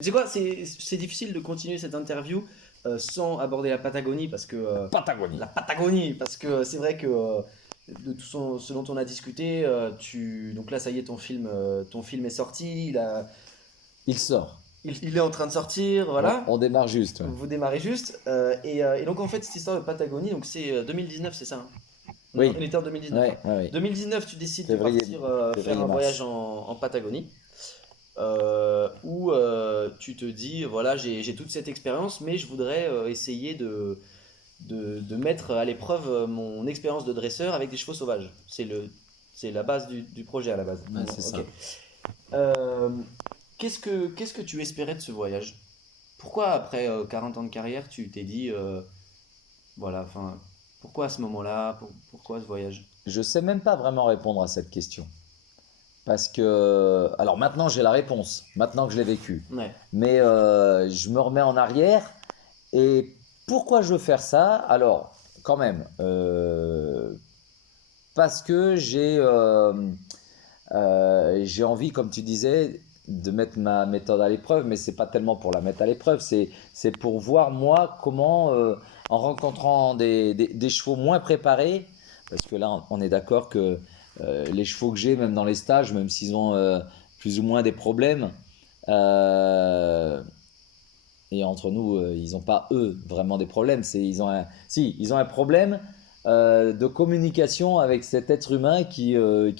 Tu sais quoi, c'est difficile de continuer cette interview sans aborder la Patagonie parce que Patagonie. la Patagonie parce que c'est vrai que de tout ce dont on a discuté, donc là ça y est ton film est sorti, Il sort. il est en train de sortir, voilà. On démarre juste. Ouais. Vous démarrez juste et donc en fait cette histoire de Patagonie, donc c'est 2019, c'est ça, hein? On Oui. était en 2019. Ouais, ouais, ouais. 2019, tu décides de Février, partir faire février, un voyage mars. en Patagonie. Où tu te dis, voilà, j'ai toute cette expérience, mais je voudrais essayer de mettre à l'épreuve mon expérience de dresseur avec des chevaux sauvages. C'est la base du projet à la base. Ouais, Bon, c'est ok. ça. Euh, qu'est-ce que tu espérais de ce voyage? Pourquoi après 40 ans de carrière, tu t'es dit, voilà, enfin, pourquoi à ce moment-là? Pourquoi ce voyage? Je sais même pas vraiment répondre à cette question. Parce que, alors maintenant j'ai la réponse, maintenant que je l'ai vécu. Ouais. Mais je me remets en arrière. Et pourquoi je veux faire ça? Alors, quand même, parce que j'ai envie, comme tu disais, de mettre ma méthode à l'épreuve, mais c'est pas tellement pour la mettre à l'épreuve, c'est pour voir moi comment, en rencontrant des chevaux moins préparés, parce que là on est d'accord que les chevaux que j'ai, même dans les stages, même s'ils ont plus ou moins des problèmes, euh, et entre nous, ils n'ont pas eux vraiment des problèmes. Ils ont un problème de communication avec cet être humain qui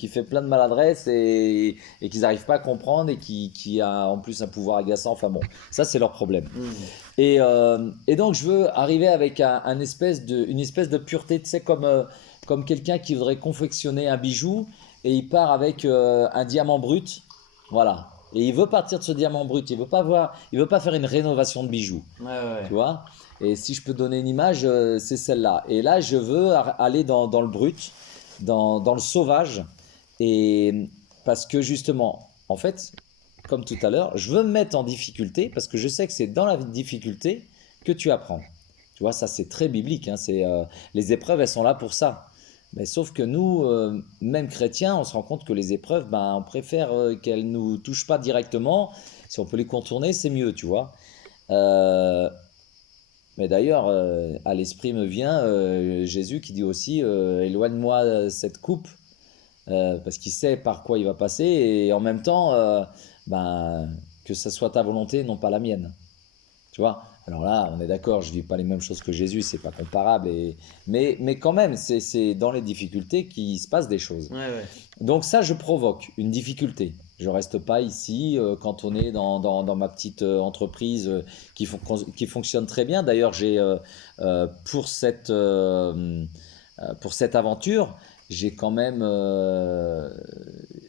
fait plein de maladresses et qu'ils n'arrivent pas à comprendre et qui a en plus un pouvoir agaçant. Enfin bon, ça c'est leur problème. Hmm. Et donc je veux arriver avec une espèce de pureté, tu sais, comme quelqu'un qui voudrait confectionner un bijou et il part avec un diamant brut. Voilà. Et il veut partir de ce diamant brut. Il veut pas faire une rénovation de bijoux. Ouais, ouais, Tu ouais. vois. Et si je peux donner une image, c'est celle-là. Et là, je veux aller dans le brut, dans le sauvage. Et parce que justement, en fait, comme tout à l'heure, je veux me mettre en difficulté parce que je sais que c'est dans la difficulté que tu apprends. Tu vois, ça c'est très biblique. Hein, les épreuves, elles sont là pour ça. Mais sauf que nous, même chrétiens, on se rend compte que les épreuves, ben, on préfère qu'elles nous touchent pas directement. Si on peut les contourner, c'est mieux, tu vois. Euh, mais d'ailleurs, à l'esprit me vient Jésus qui dit aussi éloigne-moi cette coupe, parce qu'il sait par quoi il va passer, et en même temps, ben, que ça soit ta volonté, non pas la mienne. Tu vois? Alors là, on est d'accord, je ne dis pas les mêmes choses que Jésus, c'est pas comparable, mais quand même, c'est dans les difficultés qu'il se passe des choses. Ouais, ouais. Donc ça, je provoque une difficulté. Je reste pas ici quand on est dans ma petite entreprise qui fonctionne très bien. D'ailleurs, j'ai pour cette aventure, j'ai quand même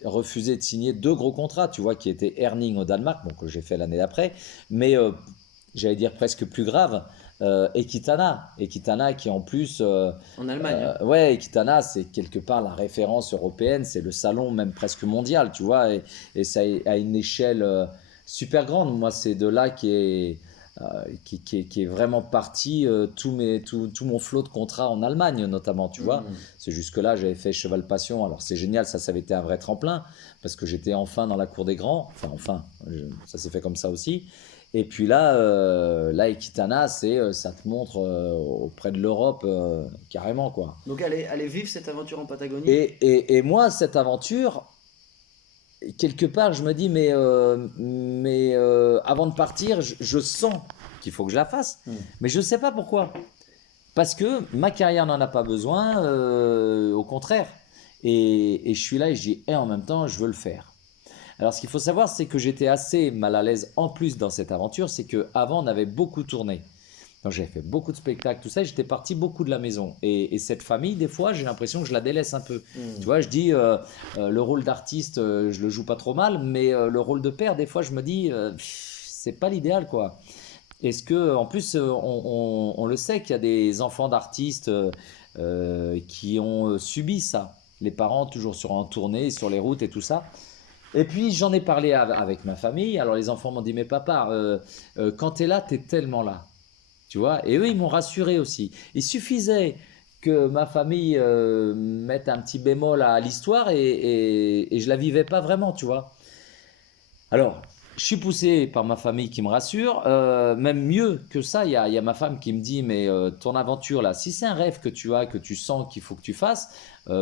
refusé de signer 2 gros contrats, tu vois, qui étaient Herning au Danemark, donc que j'ai fait l'année d'après, mais j'allais dire presque plus grave, Equitana qui en plus En Allemagne, hein. ouais, Equitana, c'est quelque part la référence européenne, c'est le salon même presque mondial, tu vois, et ça a une échelle super grande. Moi, c'est de là qui est vraiment parti tout mon flot de contrats en Allemagne, notamment, tu vois. Hmm. C'est jusque-là, j'avais fait Cheval Passion, alors c'est génial, ça avait été un vrai tremplin, parce que j'étais enfin dans la cour des grands, ça s'est fait comme ça aussi. Et puis là, Equitana, ça te montre auprès de l'Europe carrément, quoi. Donc allez vivre cette aventure en Patagonie. Et moi, cette aventure, quelque part, je me dis, mais avant de partir, je sens qu'il faut que je la fasse, Hmm. mais je ne sais pas pourquoi. Parce que ma carrière n'en a pas besoin, au contraire. Et je suis là et je dis, et en même temps, je veux le faire. Alors, ce qu'il faut savoir, c'est que j'étais assez mal à l'aise en plus dans cette aventure, c'est qu'avant, on avait beaucoup tourné. Donc, j'avais fait beaucoup de spectacles, tout ça, et j'étais parti beaucoup de la maison. Et cette famille, des fois, j'ai l'impression que je la délaisse un peu. Tu Hmm. vois, je dis, le rôle d'artiste, je le joue pas trop mal, mais le rôle de père, des fois, je me dis, c'est pas l'idéal, quoi. Est-ce que, en plus, on le sait qu'il y a des enfants d'artistes qui ont subi ça. Les parents, toujours en tournée, sur les routes et tout ça. Et puis j'en ai parlé avec ma famille. Alors les enfants m'ont dit mais papa, quand t'es là, t'es tellement là, tu vois. Et eux ils m'ont rassuré aussi. Il suffisait que ma famille mette un petit bémol à l'histoire et je la vivais pas vraiment, tu vois. Alors je suis poussé par ma famille qui me rassure. Même mieux que ça, il y a ma femme qui me dit, mais ton aventure là, si c'est un rêve que tu as, que tu sens qu'il faut que tu fasses,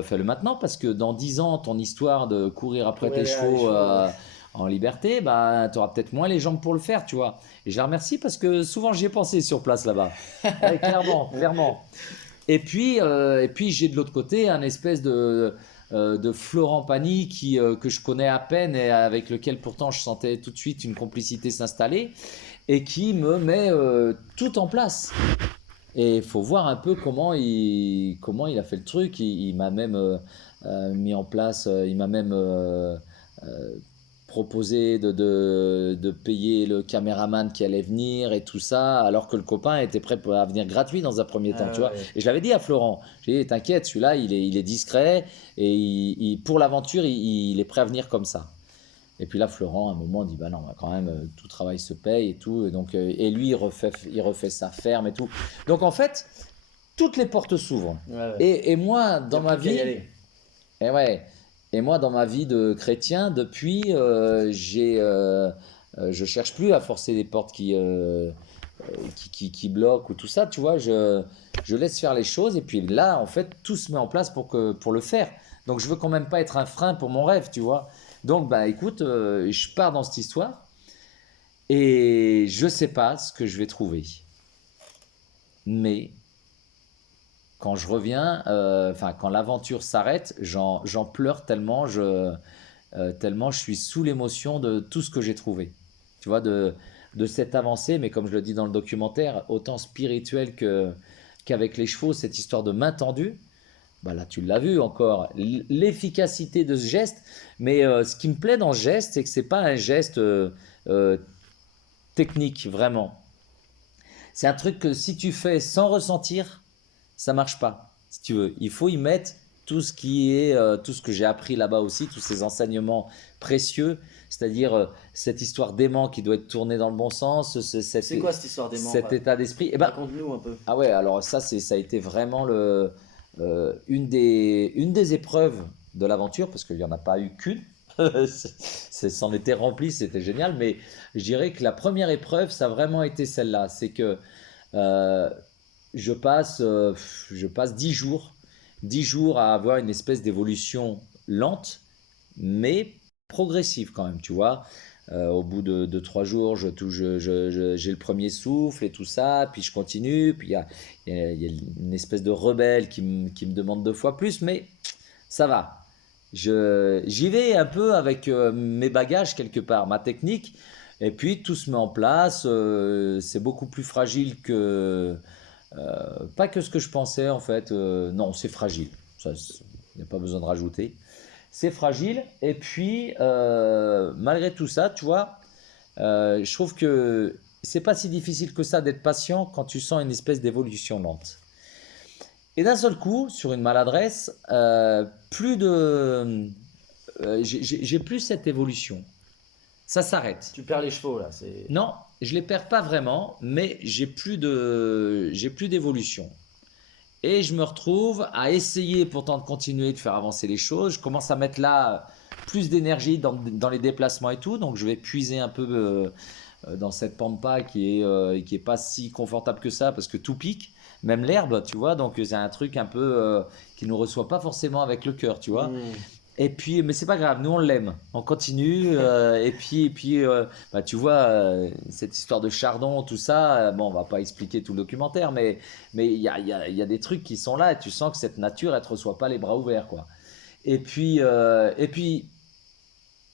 fais-le maintenant parce que dans 10 ans, ton histoire de courir après tes chevaux en liberté, bah, tu auras peut-être moins les jambes pour le faire, tu vois. Et je la remercie parce que souvent j'y ai pensé sur place là-bas. Ouais, clairement, clairement. Et puis j'ai de l'autre côté un espèce de Florent Pagny que je connais à peine et avec lequel pourtant je sentais tout de suite une complicité s'installer et qui me met tout en place. Et il faut voir un peu comment il a fait le truc. Il m'a même mis en place, il m'a même euh, proposé de payer le caméraman qui allait venir et tout ça, alors que le copain était prêt à venir gratuit dans un premier temps, tu vois. Ouais. Et je l'avais dit à Florent, j'ai dit, t'inquiète, celui-là, il est discret et pour l'aventure, il est prêt à venir comme ça. Et puis là, Florent, à un moment, dit, bah non, bah quand même, tout travail se paye et tout. Et, donc, et lui, il refait sa ferme et tout. Donc en fait, toutes les portes s'ouvrent. Ouais. Et moi, dans ma Plus qu'à y vie, aller. et ouais, et moi, dans ma vie de chrétien, depuis, je cherche plus à forcer les portes qui bloquent ou tout ça, tu vois. Je laisse faire les choses et puis là, en fait, tout se met en place pour le faire. Donc, je veux quand même pas être un frein pour mon rêve, tu vois. Donc, bah, écoute, je pars dans cette histoire et je sais pas ce que je vais trouver. Mais quand je reviens, enfin, quand l'aventure s'arrête, j'en pleure tellement je suis sous l'émotion de tout ce que j'ai trouvé. Tu vois, de cette avancée, mais comme je le dis dans le documentaire, autant spirituel qu'avec les chevaux, cette histoire de main tendue, bah là tu l'as vu encore, l'efficacité de ce geste, mais ce qui me plaît dans ce geste, c'est que c'est pas un geste euh, technique, vraiment. C'est un truc que si tu fais sans ressentir, ça marche pas, si tu veux. Il faut y mettre tout ce que j'ai appris là-bas aussi, tous ces enseignements précieux, c'est-à-dire cette histoire d'aimant qui doit être tournée dans le bon sens, C'est quoi cette histoire d'aimant? cet état d'esprit. Et ben, Raconte-nous un peu. ah ouais, alors ça a été vraiment une des épreuves de l'aventure, parce qu'il n'y en a pas eu qu'une. C'en était rempli, c'était génial, mais je dirais que la première épreuve, ça a vraiment été celle-là. C'est que euh, je passe, euh, je passe 10 jours à avoir une espèce d'évolution lente, mais progressive quand même, tu vois. Au bout de 3 jours, j'ai le premier souffle et tout ça, puis je continue, puis il y a une espèce de rebelle qui me demande 2 fois plus, mais ça va. J'y vais un peu avec mes bagages quelque part, ma technique, et puis tout se met en place. C'est beaucoup plus fragile pas que ce que je pensais en fait. Non, c'est fragile. Ça, il n'y a pas besoin de rajouter. C'est fragile. Et puis, malgré tout ça, tu vois, je trouve que c'est pas si difficile que ça d'être patient quand tu sens une espèce d'évolution lente. Et d'un seul coup, sur une maladresse, j'ai plus cette évolution. Ça s'arrête. Tu perds les chevaux là. C'est. Non, je les perds pas vraiment, mais j'ai plus d'évolution. Et je me retrouve à essayer pourtant de continuer de faire avancer les choses. Je commence à mettre là plus d'énergie dans les déplacements et tout, donc je vais puiser un peu dans cette pampa qui est pas si confortable que ça parce que tout pique, même l'herbe, tu vois. Donc c'est un truc un peu qui nous reçoit pas forcément avec le cœur, tu vois. Et puis, mais c'est pas grave, nous on l'aime, on continue. Et puis, bah, tu vois, cette histoire de chardon, tout ça, bon, on va pas expliquer tout le documentaire, mais il y a des trucs qui sont là et tu sens que cette nature, elle te reçoit pas les bras ouverts, quoi. Et puis,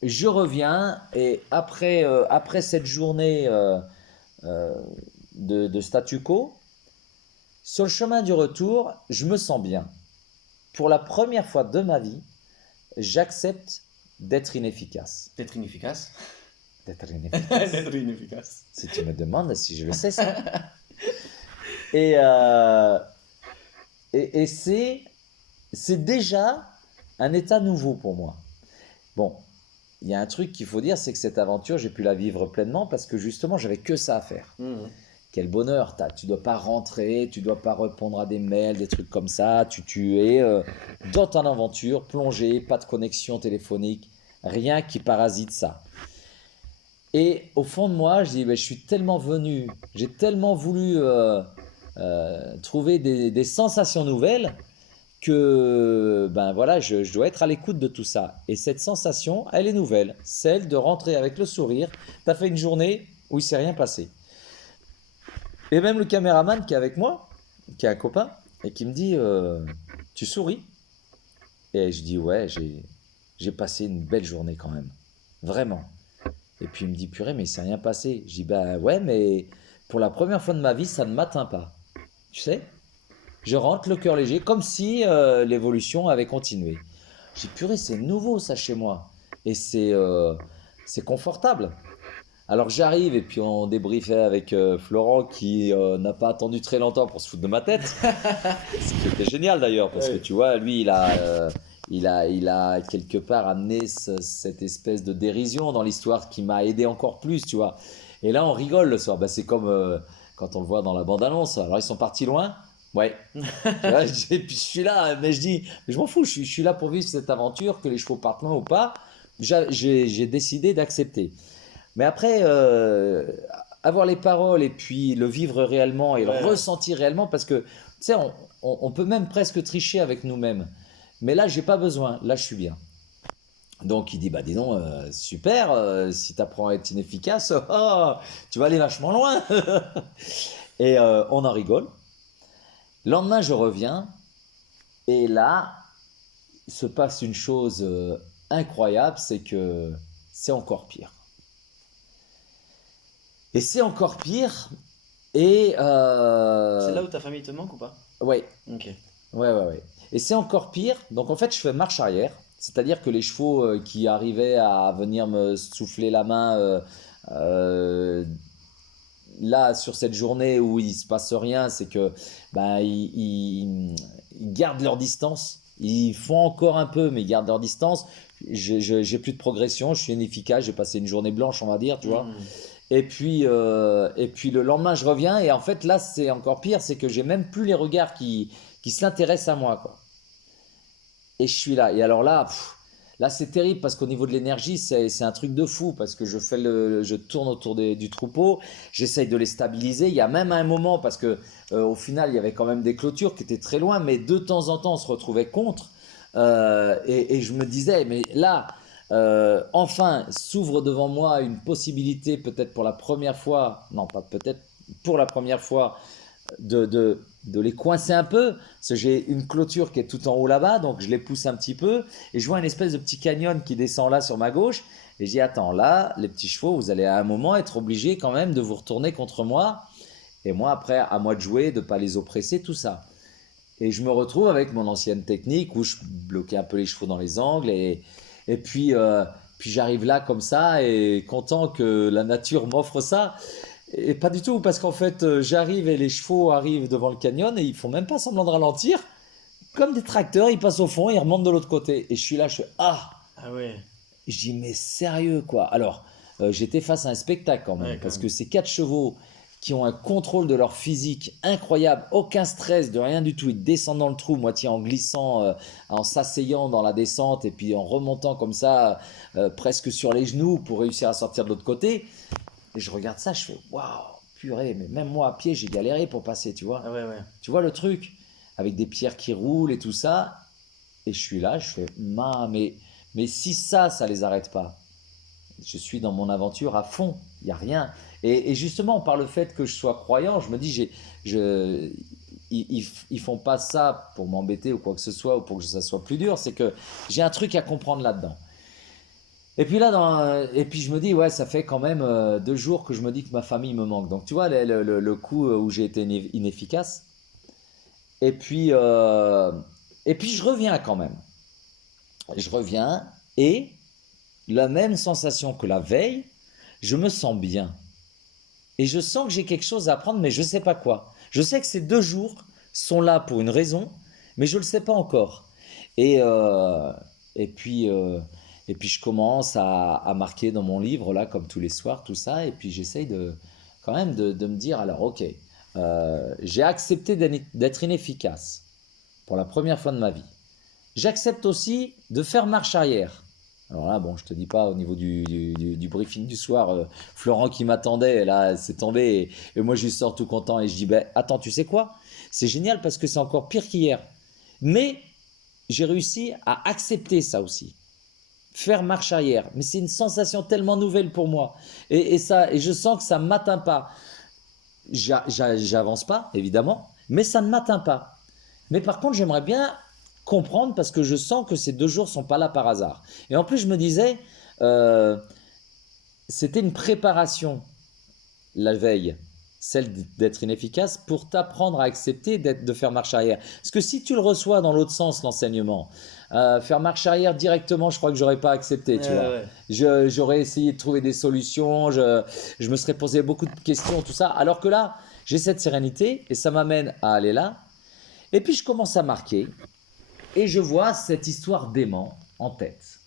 je reviens et après cette journée euh, de statu quo, sur le chemin du retour, je me sens bien. Pour la première fois de ma vie, j'accepte d'être inefficace. D'être inefficace. D'être inefficace. D'être inefficace. Si tu me demandes si je le sais, ça. Et, euh, et c'est déjà un état nouveau pour moi. Bon, il y a un truc qu'il faut dire, c'est que cette aventure, j'ai pu la vivre pleinement parce que justement, j'avais que ça à faire. Quel bonheur, tu dois pas rentrer, tu dois pas répondre à des mails, des trucs comme ça, tu es dans ton aventure, plongé, pas de connexion téléphonique, rien qui parasite ça. Et au fond de moi, je dis, ben, j'ai tellement voulu trouver des sensations nouvelles que ben voilà, je dois être à l'écoute de tout ça. Et cette sensation, elle est nouvelle, celle de rentrer avec le sourire. Tu as fait une journée où il s'est rien passé. Et même le caméraman qui est avec moi, qui est un copain, et qui me dit, tu souris? Et je dis, ouais, j'ai passé une belle journée quand même, vraiment. Et puis il me dit, purée, mais il s'est rien passé. Je dis, bah ouais, mais pour la première fois de ma vie, ça ne m'atteint pas. Tu sais? Je rentre le cœur léger, comme si l'évolution avait continué. Je dis, purée, c'est nouveau ça chez moi. Et c'est confortable. Alors j'arrive et puis on débriefait avec Florent qui n'a pas attendu très longtemps pour se foutre de ma tête. Ce qui était génial d'ailleurs, parce que tu vois, lui, il a quelque part amené cette espèce de dérision dans l'histoire qui m'a aidé encore plus, tu vois. Et là, on rigole le soir. Bah, c'est comme quand on le voit dans la bande-annonce. Alors, ils sont partis loin. Ouais. Tu vois, et puis je suis là, mais je dis, mais je m'en fous, je suis là pour vivre cette aventure, que les chevaux partent loin ou pas. J'ai décidé d'accepter. Mais après, avoir les paroles et puis le vivre réellement et le ressentir réellement, parce que, tu sais, on peut même presque tricher avec nous-mêmes. Mais là, j'ai pas besoin. Là, je suis bien. Donc, il dit, bah, dis donc, super, si tu apprends à être inefficace, oh, tu vas aller vachement loin. Et on en rigole. Le lendemain, je reviens. Et là, se passe une chose incroyable, c'est que c'est encore pire. Et c'est encore pire. Et C'est là où ta famille te manque ou pas? ouais, Ok. ouais. Et c'est encore pire. Donc en fait, je fais marche arrière. C'est-à-dire que les chevaux qui arrivaient à venir me souffler la main là sur cette journée où il se passe rien, c'est que ben, ils gardent leur distance. Ils font encore un peu, mais ils gardent leur distance. J'ai plus de progression, je suis inefficace. J'ai passé une journée blanche, on va dire, tu vois. Et puis le lendemain, je reviens et en fait là, c'est encore pire, c'est que j'ai même plus les regards qui s'intéressent à moi, quoi. Et je suis là. Et alors là, là c'est terrible parce qu'au niveau de l'énergie, c'est un truc de fou parce que je tourne autour du troupeau, j'essaye de les stabiliser. Il y a même un moment parce que au final, il y avait quand même des clôtures qui étaient très loin, mais de temps en temps, on se retrouvait contre. Et je me disais, mais là, enfin, s'ouvre devant moi une possibilité, peut-être pour la première fois, non pas peut-être, pour la première fois, de les coincer un peu, parce que j'ai une clôture qui est tout en haut là-bas, donc je les pousse un petit peu, et je vois une espèce de petit canyon qui descend là sur ma gauche, et je dis, attends, là, les petits chevaux, vous allez à un moment être obligés quand même de vous retourner contre moi, et moi après, à moi de jouer, de ne pas les oppresser, tout ça. Et je me retrouve avec mon ancienne technique où je bloquais un peu les chevaux dans les angles, et puis j'arrive là comme ça, et content que la nature m'offre ça. Et pas du tout, parce qu'en fait, j'arrive et les chevaux arrivent devant le canyon et ils font même pas semblant de ralentir. Comme des tracteurs, ils passent au fond et ils remontent de l'autre côté. Et je suis là, je fais ah! Ah ouais. Et je dis, mais sérieux quoi? Alors, j'étais face à un spectacle quand même, Ouais, quand parce même. que ces quatre chevaux qui ont un contrôle de leur physique incroyable, aucun stress, de rien du tout, ils descendent dans le trou, moitié en glissant, en s'asseyant dans la descente et puis en remontant comme ça, presque sur les genoux pour réussir à sortir de l'autre côté. Et je regarde ça, je fais waouh, purée, mais même moi à pied, j'ai galéré pour passer, tu vois. Ah ouais. Tu vois le truc, avec des pierres qui roulent et tout ça. Et je suis là, je fais, mais si ça les arrête pas, je suis dans mon aventure à fond, il n'y a rien. Et justement, par le fait que je sois croyant, je me dis, ils font pas ça pour m'embêter ou quoi que ce soit, ou pour que ça soit plus dur, c'est que j'ai un truc à comprendre là-dedans. Et puis là, et puis je me dis, ouais, ça fait quand même 2 jours que je me dis que ma famille me manque. Donc tu vois, le coup où j'ai été inefficace. Et puis, euh, et puis je reviens quand même. Je reviens et la même sensation que la veille, je me sens bien. Et je sens que j'ai quelque chose à apprendre, mais je ne sais pas quoi. Je sais que ces 2 jours sont là pour une raison, mais je ne le sais pas encore. Et, euh, et puis, euh, et puis je commence à marquer dans mon livre, là, comme tous les soirs, tout ça. Et puis j'essaye quand même de me dire, alors ok, j'ai accepté d'être inefficace pour la première fois de ma vie. J'accepte aussi de faire marche arrière. Alors là, bon, je te dis pas au niveau du briefing du soir, Florent qui m'attendait, là, c'est tombé. Et moi, je lui sors tout content et je dis, ben, attends, tu sais quoi? C'est génial parce que c'est encore pire qu'hier. Mais j'ai réussi à accepter ça aussi. Faire marche arrière. Mais c'est une sensation tellement nouvelle pour moi. Et je sens que ça ne m'atteint pas. J'avance pas, évidemment, mais ça ne m'atteint pas. Mais par contre, j'aimerais bien comprendre parce que je sens que ces 2 jours ne sont pas là par hasard. Et en plus, je me disais, euh, c'était une préparation la veille, celle d'être inefficace, pour t'apprendre à accepter de faire marche arrière. Parce que si tu le reçois dans l'autre sens, l'enseignement, faire marche arrière directement, je crois que j'aurais pas accepté, tu vois. Ouais. J'aurais essayé de trouver des solutions, je me serais posé beaucoup de questions, tout ça. Alors que là, j'ai cette sérénité et ça m'amène à aller là. Et puis je commence à marquer et je vois cette histoire d'aimant en tête.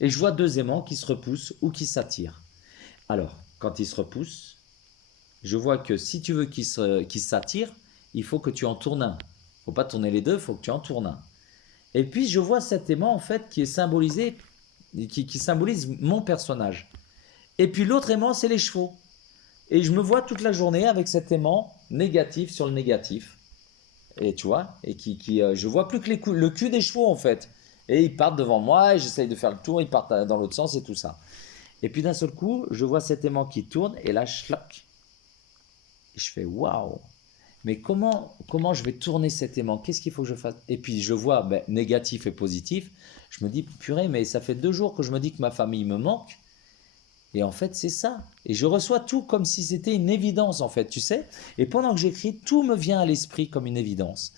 Et je vois 2 aimants qui se repoussent ou qui s'attirent. Alors, quand ils se repoussent, je vois que si tu veux qu'ils s'attirent, il faut que tu en tournes un. Il ne faut pas tourner les deux, il faut que tu en tournes un. Et puis je vois cet aimant en fait qui est symbolisé, qui symbolise mon personnage. Et puis l'autre aimant, c'est les chevaux. Et je me vois toute la journée avec cet aimant négatif sur le négatif. Et tu vois, et je vois plus que le cul des chevaux en fait. Et ils partent devant moi, et j'essaye de faire le tour, ils partent dans l'autre sens et tout ça. Et puis d'un seul coup, je vois cet aimant qui tourne, et là, schlock. Et je fais waouh! Mais comment je vais tourner cet aimant? Qu'est-ce qu'il faut que je fasse? Et puis je vois négatif et positif. Je me dis, purée, mais ça fait 2 jours que je me dis que ma famille me manque. Et en fait, c'est ça. Et je reçois tout comme si c'était une évidence, en fait, tu sais. Et pendant que j'écris, tout me vient à l'esprit comme une évidence.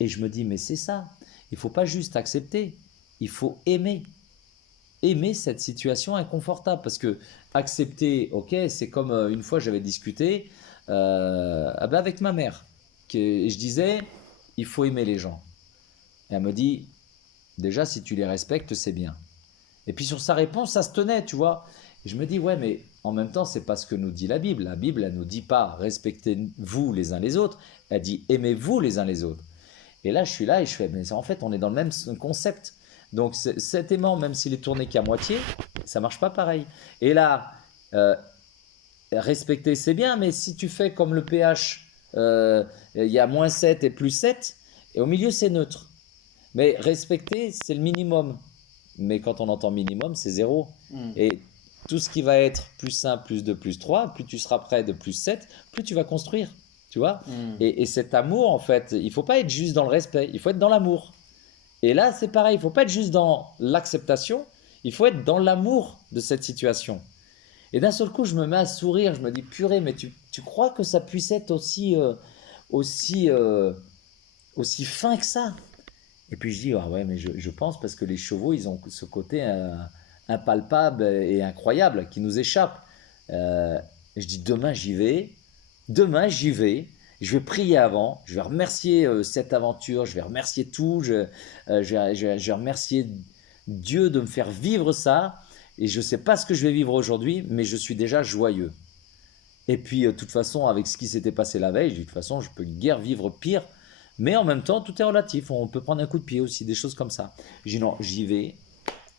Et je me dis, mais c'est ça. Il ne faut pas juste accepter, il faut aimer. Aimer cette situation inconfortable. Parce que accepter, ok, c'est comme une fois j'avais discuté avec ma mère. Et je disais, il faut aimer les gens. Et elle me dit, déjà, si tu les respectes, c'est bien. Et puis sur sa réponse, ça se tenait, tu vois. Et je me dis, ouais, mais en même temps, c'est pas ce que nous dit la Bible. La Bible, elle nous dit pas respectez-vous les uns les autres. Elle dit aimez-vous les uns les autres. Et là, je suis là et je fais, mais en fait, on est dans le même concept. Donc cet aimant, même s'il est tourné qu'à moitié, ça marche pas pareil. Et là, respecter, c'est bien, mais si tu fais comme le pH, il y a -7 et +7, et au milieu, c'est neutre. Mais respecter, c'est le minimum. Mais quand on entend minimum, c'est 0. Et tout ce qui va être +1, +2, +3, plus tu seras près de +7, plus tu vas construire. Tu vois? Et cet amour, en fait, il ne faut pas être juste dans le respect, il faut être dans l'amour. Et là, c'est pareil, il ne faut pas être juste dans l'acceptation, il faut être dans l'amour de cette situation. Et d'un seul coup, je me mets à sourire, je me dis, purée, mais tu crois que ça puisse être aussi, aussi fin que ça? Et puis je dis, ah ouais, mais je pense parce que les chevaux, ils ont ce côté impalpable et incroyable qui nous échappe. Je dis, demain j'y vais, je vais prier avant, je vais remercier cette aventure, je vais remercier tout, je vais remercier Dieu de me faire vivre ça. Et je ne sais pas ce que je vais vivre aujourd'hui, mais je suis déjà joyeux. Et puis, de toute façon, avec ce qui s'était passé la veille, je dis, de toute façon, je peux guère vivre pire. Mais en même temps, tout est relatif. On peut prendre un coup de pied aussi, des choses comme ça. Je dis non, j'y vais,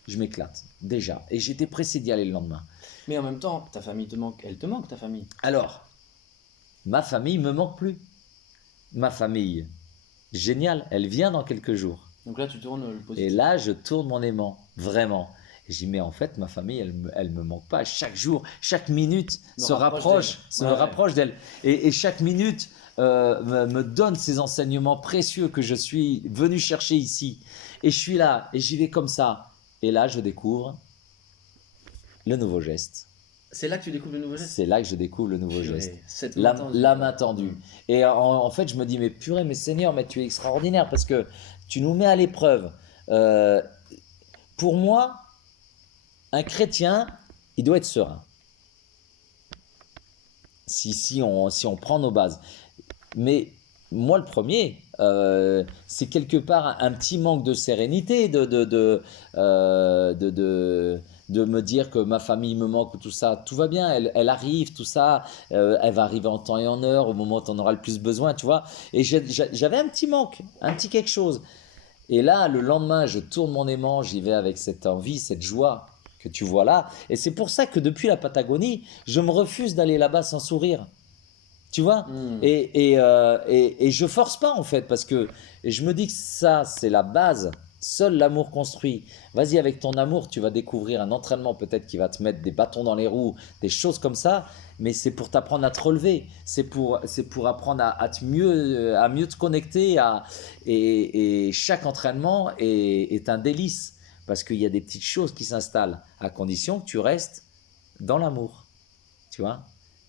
je m'éclate, déjà. Et j'étais pressé d'y aller le lendemain. Mais en même temps, ta famille te manque. Elle te manque, ta famille. Alors, ma famille ne me manque plus. Ma famille, géniale, elle vient dans quelques jours. Donc là, tu tournes le positif. Et là, je tourne mon aimant, vraiment. Et je dis, mais en fait, ma famille, elle me manque pas. Chaque jour, chaque minute se rapproche d'elle. Et chaque minute me donne ces enseignements précieux que je suis venu chercher ici. Et je suis là, et j'y vais comme ça. Et là, je découvre le nouveau geste. C'est là que tu découvres le nouveau geste? C'est là que je découvre le nouveau geste. La La main tendue. Et en fait, je me dis, mais purée, mais Seigneur, mais tu es extraordinaire parce que tu nous mets à l'épreuve. Pour moi, un chrétien, il doit être serein. Si on prend nos bases. Mais moi, le premier, c'est quelque part un petit manque de sérénité, de me dire que ma famille me manque ou tout ça. Tout va bien, elle arrive, tout ça. Elle va arriver en temps et en heure, au moment où tu en auras le plus besoin, tu vois. Et j'avais un petit manque, un petit quelque chose. Et là, le lendemain, je tourne mon aimant, j'y vais avec cette envie, cette joie. que tu vois là. Et c'est pour ça que depuis la Patagonie, je me refuse d'aller là-bas sans sourire. Tu vois? Et je force pas en fait, parce que je me dis que ça, c'est la base. Seul l'amour construit. Vas-y, avec ton amour, tu vas découvrir un entraînement peut-être qui va te mettre des bâtons dans les roues, des choses comme ça, mais c'est pour t'apprendre à te relever. C'est pour apprendre à mieux te connecter. Et chaque entraînement est un délice, parce qu'il y a des petites choses qui s'installent, à condition que tu restes dans l'amour. Tu vois?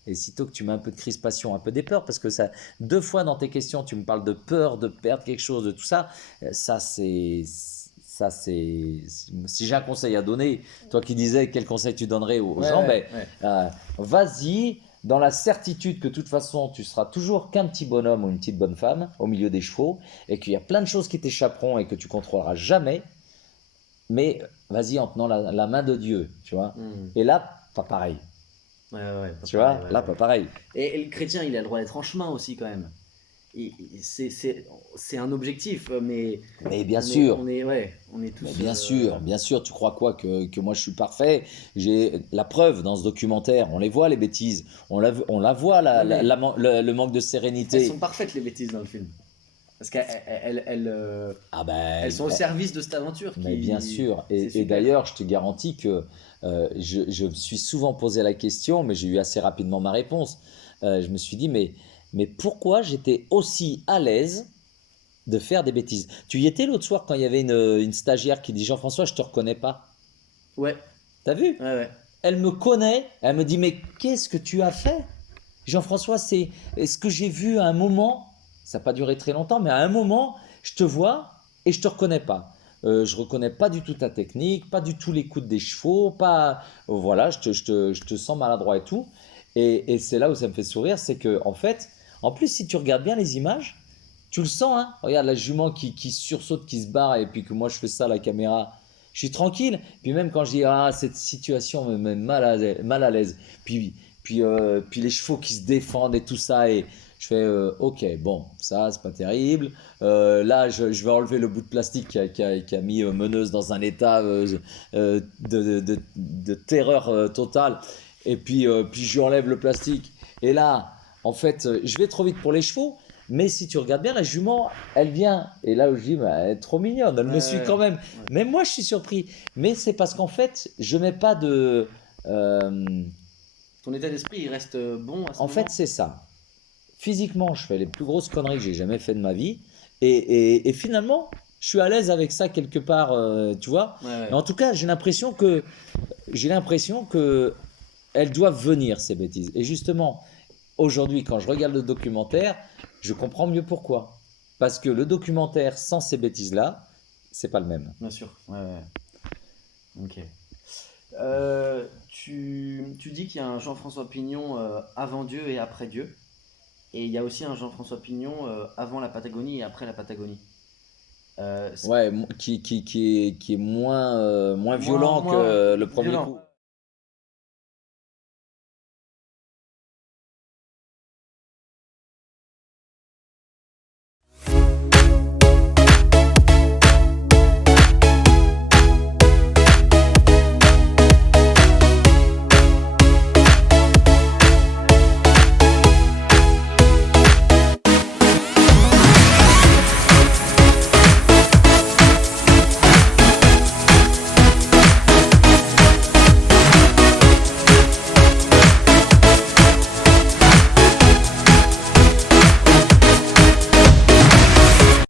Et sitôt que tu mets un peu de crispation, un peu des peurs, parce que ça, 2 fois dans tes questions, tu me parles de peur, de perdre quelque chose, de tout ça. Ça, c'est. Si j'ai un conseil à donner, toi qui disais quel conseil tu donnerais aux Ouais, gens, ouais, ouais. vas-y dans la certitude que de toute façon, tu seras toujours qu'un petit bonhomme ou une petite bonne femme au milieu des chevaux, et qu'il y a plein de choses qui t'échapperont et que tu contrôleras jamais. Mais vas-y en tenant la main de Dieu, tu vois. Et là, pas pareil. Ouais, ouais, pas Tu pareil, vois, ouais, là, ouais. pas pareil. Et le chrétien, il a le droit d'être en chemin aussi, quand même. C'est un objectif, mais Mais bien sûr, on est mais tous. bien sûr, tu crois quoi que moi je suis parfait? J'ai la preuve dans ce documentaire, on les voit les bêtises, on la voit Oui, mais le manque de elles sérénité. sont parfaites, les bêtises dans le film. Parce qu'Ah elles ben, sont au service de cette aventure mais bien sûr. c'est Et super. d'ailleurs, je te garantis que je me suis souvent posé la question, mais j'ai eu assez rapidement ma réponse. Je me suis dit, mais pourquoi j'étais aussi à l'aise de faire des bêtises? Tu y étais l'autre soir quand il y avait une stagiaire qui dit Jean-François, je te reconnais pas. Ouais, T'as vu? ouais, ouais. Elle me connaît, elle me dit mais qu'est-ce que tu as fait? Jean-François, c'est ce que j'ai vu à un moment, ça n'a pas duré très longtemps, mais à un moment, je te vois et je te reconnais pas. Je reconnais pas du tout ta technique, pas du tout l'écoute des chevaux, pas voilà, je te sens maladroit et tout. Et c'est là où ça me fait sourire, c'est que en fait, en plus si tu regardes bien les images, tu le sens, hein. Regarde la jument qui sursaute, qui se barre, et puis que moi je fais ça à la caméra. Je suis tranquille. Puis même quand je dis ah cette situation me met mal à l'aise. Puis les chevaux qui se défendent et tout ça et je fais ok bon ça c'est pas terrible. Là je vais enlever le bout de plastique qui a mis Meneuse dans un état de terreur totale. Puis je lui enlève le plastique. Et là en fait je vais trop vite pour les chevaux. Mais si tu regardes bien, la jument, elle vient. Et là où je dis, bah, elle est trop mignonne, elle Ouais, me suit ouais, quand même. ouais. Même moi, je suis surpris. Mais c'est parce qu'en fait, je mets pas de. Ton état d'esprit, il reste bon à ce En fait, moment? c'est ça. Physiquement, je fais les plus grosses conneries que j'ai jamais fait de ma vie. Et finalement, je suis à l'aise avec ça quelque part, tu vois. Ouais, Et ouais. en tout cas, j'ai l'impression que elles doivent venir ces bêtises. Et justement, aujourd'hui, quand je regarde le documentaire, je comprends mieux pourquoi. Parce que le documentaire sans ces bêtises-là, c'est pas le même. Bien sûr. Ouais, ouais. Ok. Tu dis qu'il y a un Jean-François Pignon avant Dieu et après Dieu. Et il y a aussi un Jean-François Pignon avant la Patagonie et après la Patagonie. C'est Ouais, qui est moins, moins moins, violent moins que le premier violent. coup.